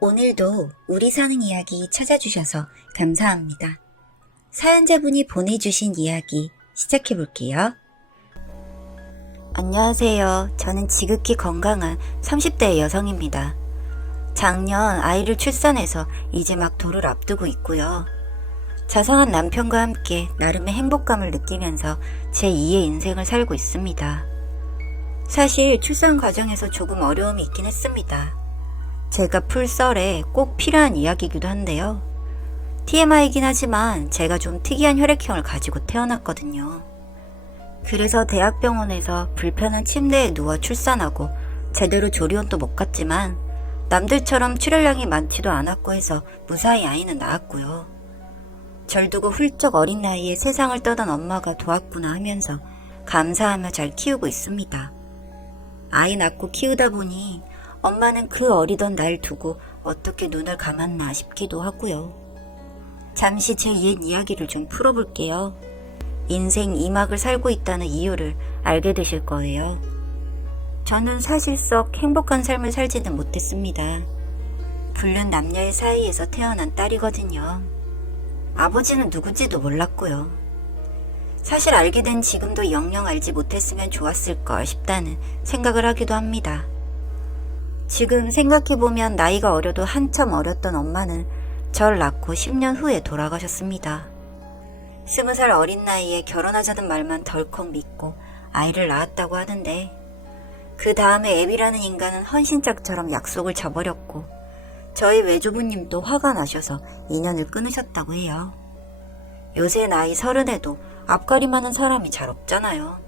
오늘도 우리 사는 이야기 찾아주셔서 감사합니다. 사연자분이 보내주신 이야기 시작해볼게요. 안녕하세요. 저는 지극히 건강한 30대 여성입니다. 작년 아이를 출산해서 이제 막 돌을 앞두고 있고요. 자상한 남편과 함께 나름의 행복감을 느끼면서 제2의 인생을 살고 있습니다. 사실 출산 과정에서 조금 어려움이 있긴 했습니다. 제가 풀썰에 꼭 필요한 이야기이기도 한데요. TMI이긴 하지만 제가 좀 특이한 혈액형을 가지고 태어났거든요. 그래서 대학병원에서 불편한 침대에 누워 출산하고 제대로 조리원도 못 갔지만 남들처럼 출혈량이 많지도 않았고 해서 무사히 아이는 낳았고요. 절 두고 훌쩍 어린 나이에 세상을 떠난 엄마가 도왔구나 하면서 감사하며 잘 키우고 있습니다. 아이 낳고 키우다 보니 엄마는 그 어리던 날 두고 어떻게 눈을 감았나 싶기도 하고요. 잠시 제 옛 이야기를 좀 풀어볼게요. 인생 2막을 살고 있다는 이유를 알게 되실 거예요. 저는 사실 썩 행복한 삶을 살지는 못했습니다. 불륜 남녀의 사이에서 태어난 딸이거든요. 아버지는 누군지도 몰랐고요. 사실 알게 된 지금도 영영 알지 못했으면 좋았을 걸 싶다는 생각을 하기도 합니다. 지금 생각해보면 나이가 어려도 한참 어렸던 엄마는 절 낳고 10년 후에 돌아가셨습니다. 20살 어린 나이에 결혼하자는 말만 덜컥 믿고 아이를 낳았다고 하는데 그 다음에 애비라는 인간은 헌신짝처럼 약속을 저버렸고 저희 외조부님도 화가 나셔서 인연을 끊으셨다고 해요. 요새 나이 30에도 앞가림하는 사람이 잘 없잖아요.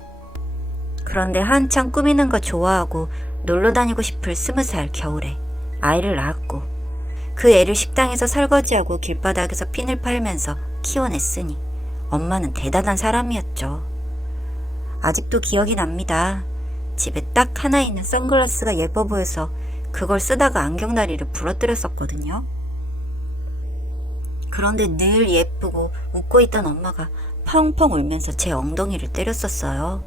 그런데 한창 꾸미는 거 좋아하고 놀러 다니고 싶을 20살 겨울에 아이를 낳았고 그 애를 식당에서 설거지하고 길바닥에서 핀을 팔면서 키워냈으니 엄마는 대단한 사람이었죠. 아직도 기억이 납니다. 집에 딱 하나 있는 선글라스가 예뻐 보여서 그걸 쓰다가 안경다리를 부러뜨렸었거든요. 그런데 늘 예쁘고 웃고 있던 엄마가 펑펑 울면서 제 엉덩이를 때렸었어요.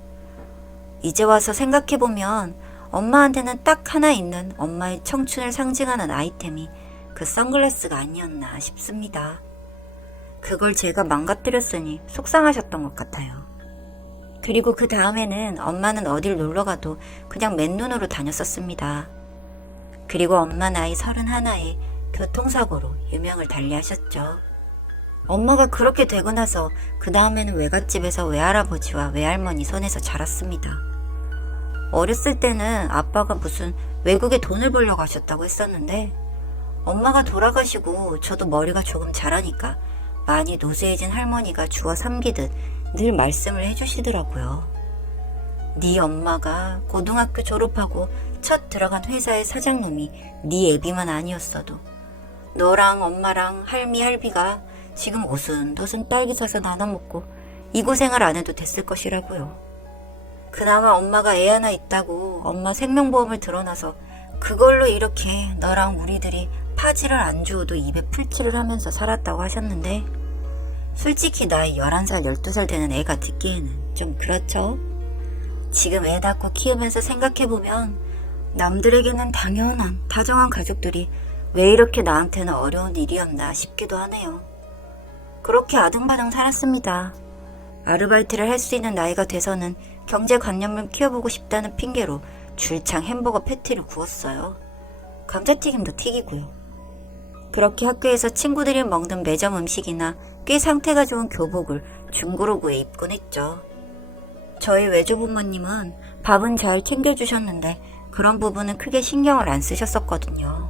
이제 와서 생각해보면 엄마한테는 딱 하나 있는 엄마의 청춘을 상징하는 아이템이 그 선글라스가 아니었나 싶습니다. 그걸 제가 망가뜨렸으니 속상하셨던 것 같아요. 그리고 그 다음에는 엄마는 어딜 놀러가도 그냥 맨눈으로 다녔었습니다. 그리고 엄마 나이 31에 교통사고로 유명을 달리하셨죠. 엄마가 그렇게 되고 나서 그 다음에는 외갓집에서 외할아버지와 외할머니 손에서 자랐습니다. 어렸을 때는 아빠가 무슨 외국에 돈을 벌려고 하셨다고 했었는데 엄마가 돌아가시고 저도 머리가 조금 자라니까 많이 노쇠해진 할머니가 주워 삼기듯 늘 말씀을 해주시더라고요. 네 엄마가 고등학교 졸업하고 첫 들어간 회사의 사장놈이 네 애비만 아니었어도 너랑 엄마랑 할미 할비가 지금 오순도순 딸기 사서 나눠 먹고 이 고생을 안 해도 됐을 것이라고요. 그나마 엄마가 애 하나 있다고 엄마 생명보험을 들어놔서 그걸로 이렇게 너랑 우리들이 파지를 안 주어도 입에 풀칠을 하면서 살았다고 하셨는데 솔직히 나이 11살 12살 되는 애가 듣기에는 좀 그렇죠? 지금 애 낳고 키우면서 생각해보면 남들에게는 당연한 다정한 가족들이 왜 이렇게 나한테는 어려운 일이었나 싶기도 하네요. 그렇게 아등바등 살았습니다. 아르바이트를 할 수 있는 나이가 돼서는 경제관념을 키워보고 싶다는 핑계로 줄창 햄버거 패티를 구웠어요. 감자튀김도 튀기고요. 그렇게 학교에서 친구들이 먹는 매점 음식이나 꽤 상태가 좋은 교복을 중고로 구해 입곤 했죠. 저희 외조부모님은 밥은 잘 챙겨주셨는데 그런 부분은 크게 신경을 안 쓰셨었거든요.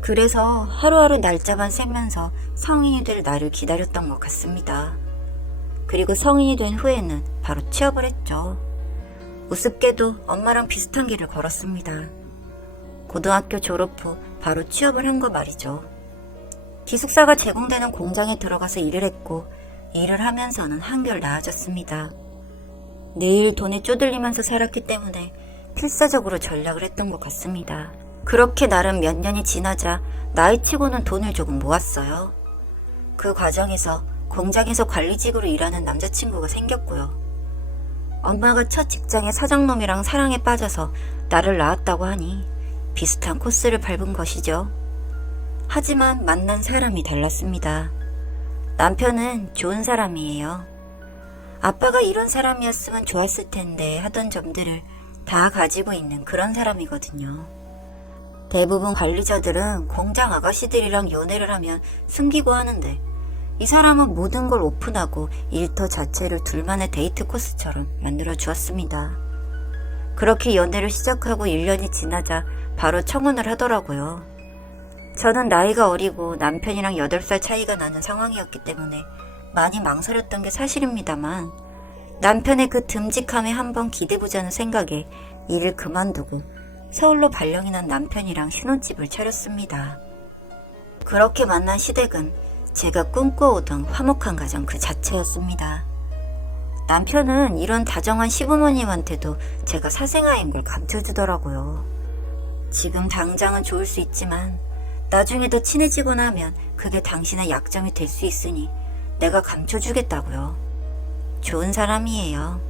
그래서 하루하루 날짜만 세면서 성인이 될 날을 기다렸던 것 같습니다. 그리고 성인이 된 후에는 바로 취업을 했죠. 우습게도 엄마랑 비슷한 길을 걸었습니다. 고등학교 졸업 후 바로 취업을 한 거 말이죠. 기숙사가 제공되는 공장에 들어가서 일을 했고 일을 하면서는 한결 나아졌습니다. 늘 돈에 쪼들리면서 살았기 때문에 필사적으로 전략을 했던 것 같습니다. 그렇게 나름 몇 년이 지나자 나이치고는 돈을 조금 모았어요. 그 과정에서 공장에서 관리직으로 일하는 남자친구가 생겼고요. 엄마가 첫 직장의 사장놈이랑 사랑에 빠져서 나를 낳았다고 하니 비슷한 코스를 밟은 것이죠. 하지만 만난 사람이 달랐습니다. 남편은 좋은 사람이에요. 아빠가 이런 사람이었으면 좋았을 텐데 하던 점들을 다 가지고 있는 그런 사람이거든요. 대부분 관리자들은 공장 아가씨들이랑 연애를 하면 숨기고 하는데 이 사람은 모든 걸 오픈하고 일터 자체를 둘만의 데이트 코스처럼 만들어 주었습니다. 그렇게 연애를 시작하고 1년이 지나자 바로 청혼을 하더라고요. 저는 나이가 어리고 남편이랑 8살 차이가 나는 상황이었기 때문에 많이 망설였던 게 사실입니다만 남편의 그 듬직함에 한번 기대보자는 생각에 일을 그만두고 서울로 발령이 난 남편이랑 신혼집을 차렸습니다. 그렇게 만난 시댁은 제가 꿈꿔오던 화목한 가정 그 자체였습니다. 남편은 이런 다정한 시부모님한테도 제가 사생아인 걸 감춰주더라고요. 지금 당장은 좋을 수 있지만 나중에 더 친해지고 나면 그게 당신의 약점이 될 수 있으니 내가 감춰주겠다고요. 좋은 사람이에요.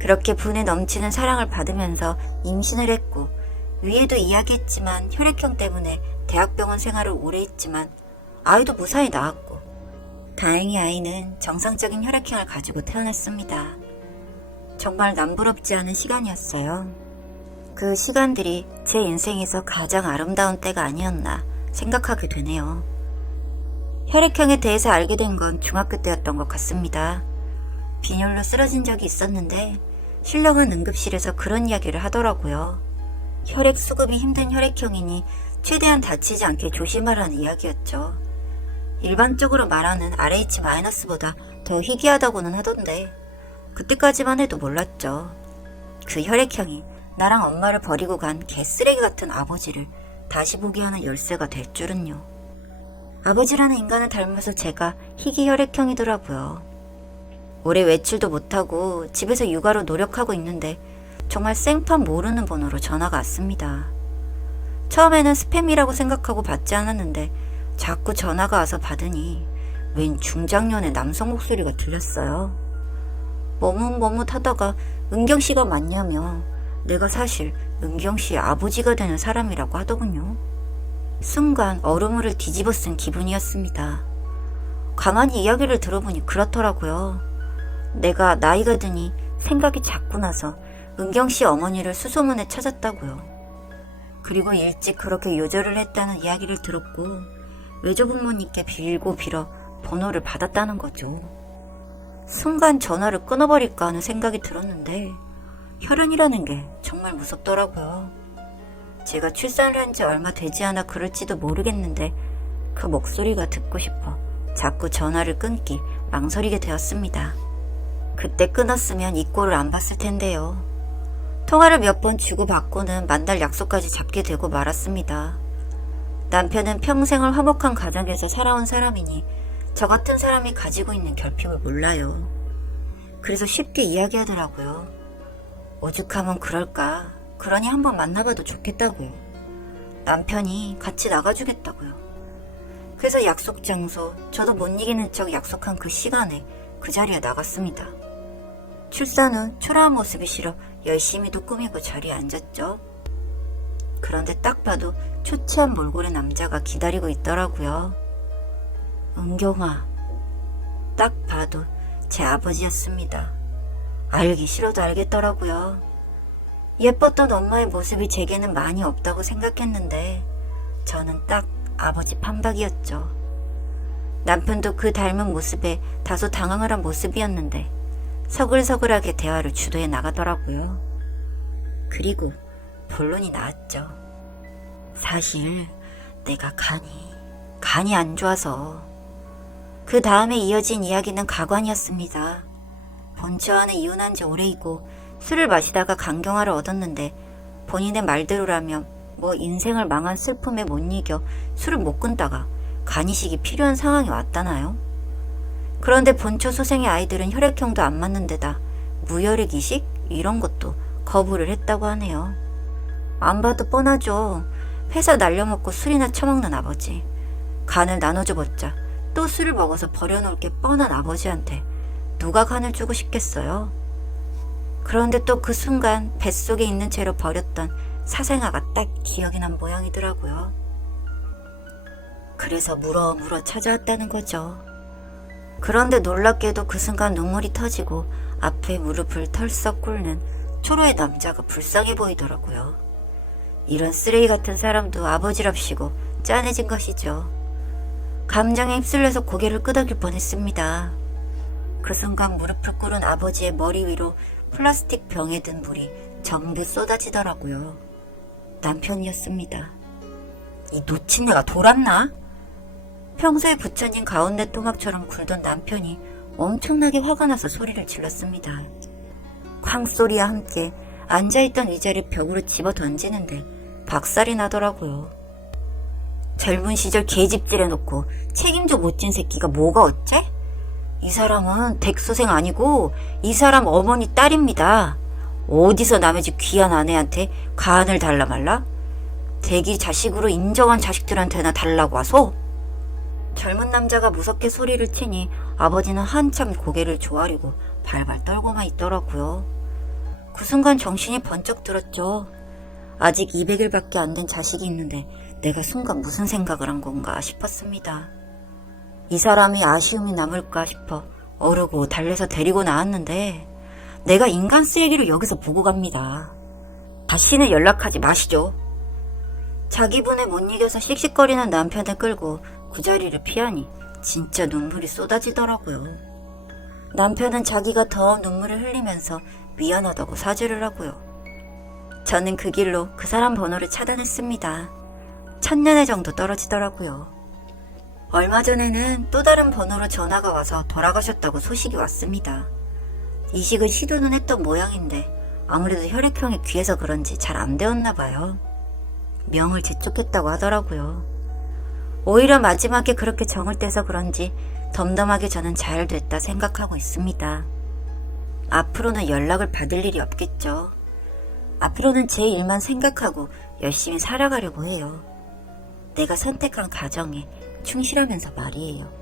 그렇게 분에 넘치는 사랑을 받으면서 임신을 했고 위에도 이야기했지만 혈액형 때문에 대학병원 생활을 오래 했지만 아이도 무사히 낳았고 다행히 아이는 정상적인 혈액형을 가지고 태어났습니다. 정말 남부럽지 않은 시간이었어요. 그 시간들이 제 인생에서 가장 아름다운 때가 아니었나 생각하게 되네요. 혈액형에 대해서 알게 된 건 중학교 때였던 것 같습니다. 빈혈로 쓰러진 적이 있었는데 신랑은 응급실에서 그런 이야기를 하더라고요. 혈액 수급이 힘든 혈액형이니 최대한 다치지 않게 조심하라는 이야기였죠. 일반적으로 말하는 RH-보다 더 희귀하다고는 하던데 그때까지만 해도 몰랐죠. 그 혈액형이 나랑 엄마를 버리고 간 개쓰레기 같은 아버지를 다시 보게 하는 열쇠가 될 줄은요. 아버지라는 인간을 닮아서 제가 희귀 혈액형이더라고요. 올해 외출도 못하고 집에서 육아로 노력하고 있는데 정말 생판 모르는 번호로 전화가 왔습니다. 처음에는 스팸이라고 생각하고 받지 않았는데 자꾸 전화가 와서 받으니 웬 중장년의 남성 목소리가 들렸어요. 머뭇머뭇하다가 은경씨가 맞냐며 내가 사실 은경씨의 아버지가 되는 사람이라고 하더군요. 순간 얼음물을 뒤집어 쓴 기분이었습니다. 가만히 이야기를 들어보니 그렇더라고요. 내가 나이가 드니 생각이 자꾸 나서 은경씨 어머니를 수소문에 찾았다고요. 그리고 일찍 그렇게 요절을 했다는 이야기를 들었고 외조부모님께 빌고 빌어 번호를 받았다는 거죠. 순간 전화를 끊어버릴까 하는 생각이 들었는데 혈흔이라는 게 정말 무섭더라고요. 제가 출산을 한 지 얼마 되지 않아 그럴지도 모르겠는데 그 목소리가 듣고 싶어 자꾸 전화를 끊기 망설이게 되었습니다. 그때 끊었으면 이 꼴을 안 봤을 텐데요. 통화를 몇 번 주고받고는 만날 약속까지 잡게 되고 말았습니다. 남편은 평생을 화목한 가정에서 살아온 사람이니 저 같은 사람이 가지고 있는 결핍을 몰라요. 그래서 쉽게 이야기하더라고요. 오죽하면 그럴까. 그러니 한번 만나봐도 좋겠다고요. 남편이 같이 나가주겠다고요. 그래서 약속 장소, 저도 못 이기는 척 약속한 그 시간에 그 자리에 나갔습니다. 출산 후 초라한 모습이 싫어 열심히도 꾸미고 자리에 앉았죠. 그런데 딱 봐도 초췌한 몰골의 남자가 기다리고 있더라고요. 은경아, 딱 봐도 제 아버지였습니다. 알기 싫어도 알겠더라고요. 예뻤던 엄마의 모습이 제게는 많이 없다고 생각했는데 저는 딱 아버지 판박이었죠. 남편도 그 닮은 모습에 다소 당황을 한 모습이었는데 서글서글하게 대화를 주도해 나가더라고요. 그리고 본론이 나왔죠. 사실 내가 간이 안 좋아서. 그 다음에 이어진 이야기는 가관이었습니다. 본처와는 이혼한 지 오래이고 술을 마시다가 간경화를 얻었는데 본인의 말대로라면 뭐 인생을 망한 슬픔에 못 이겨 술을 못 끊다가 간이식이 필요한 상황이 왔다나요? 그런데 본처 소생의 아이들은 혈액형도 안 맞는 데다 무혈액 이식? 이런 것도 거부를 했다고 하네요. 안 봐도 뻔하죠. 회사 날려먹고 술이나 처먹는 아버지. 간을 나눠줘봤자 또 술을 먹어서 버려놓을 게 뻔한 아버지한테 누가 간을 주고 싶겠어요? 그런데 또 그 순간 뱃속에 있는 채로 버렸던 사생아가 딱 기억이 난 모양이더라고요. 그래서 물어 찾아왔다는 거죠. 그런데 놀랍게도 그 순간 눈물이 터지고 앞에 무릎을 털썩 꿇는 초로의 남자가 불쌍해 보이더라고요. 이런 쓰레기 같은 사람도 아버지랍시고 짠해진 것이죠. 감정에 휩쓸려서 고개를 끄덕일 뻔했습니다. 그 순간 무릎을 꿇은 아버지의 머리 위로 플라스틱 병에 든 물이 정대 쏟아지더라고요. 남편이었습니다. 이 놓친내가 돌았나? 평소에 부처님 가운데 토막처럼 굴던 남편이 엄청나게 화가 나서 소리를 질렀습니다. 쾅소리와 함께 앉아있던 의자를 벽으로 집어 던지는데 박살이 나더라고요. 젊은 시절 개집질해놓고 책임져 못 진 새끼가 뭐가 어째? 이 사람은 댁소생 아니고 이 사람 어머니 딸입니다. 어디서 남의 집 귀한 아내한테 간을 달라 말라? 댁이 자식으로 인정한 자식들한테나 달라고 와서? 젊은 남자가 무섭게 소리를 치니 아버지는 한참 고개를 조아리고 발발 떨고만 있더라고요. 그 순간 정신이 번쩍 들었죠. 아직 200일밖에 안 된 자식이 있는데 내가 순간 무슨 생각을 한 건가 싶었습니다. 이 사람이 아쉬움이 남을까 싶어 어르고 달래서 데리고 나왔는데 내가 인간 쓰레기를 여기서 보고 갑니다. 다시는 연락하지 마시죠. 자기 분에 못 이겨서 씩씩거리는 남편을 끌고 그 자리를 피하니 진짜 눈물이 쏟아지더라고요. 남편은 자기가 더 눈물을 흘리면서 미안하다고 사죄를 하고요. 저는 그 길로 그 사람 번호를 차단했습니다. 1000년의 정도 떨어지더라고요. 얼마 전에는 또 다른 번호로 전화가 와서 돌아가셨다고 소식이 왔습니다. 이식을 시도는 했던 모양인데 아무래도 혈액형이 귀해서 그런지 잘 안 되었나 봐요. 명을 재촉했다고 하더라고요. 오히려 마지막에 그렇게 정을 떼서 그런지 덤덤하게 저는 잘 됐다 생각하고 있습니다. 앞으로는 연락을 받을 일이 없겠죠. 앞으로는 제 일만 생각하고 열심히 살아가려고 해요. 내가 선택한 가정에 충실하면서 말이에요.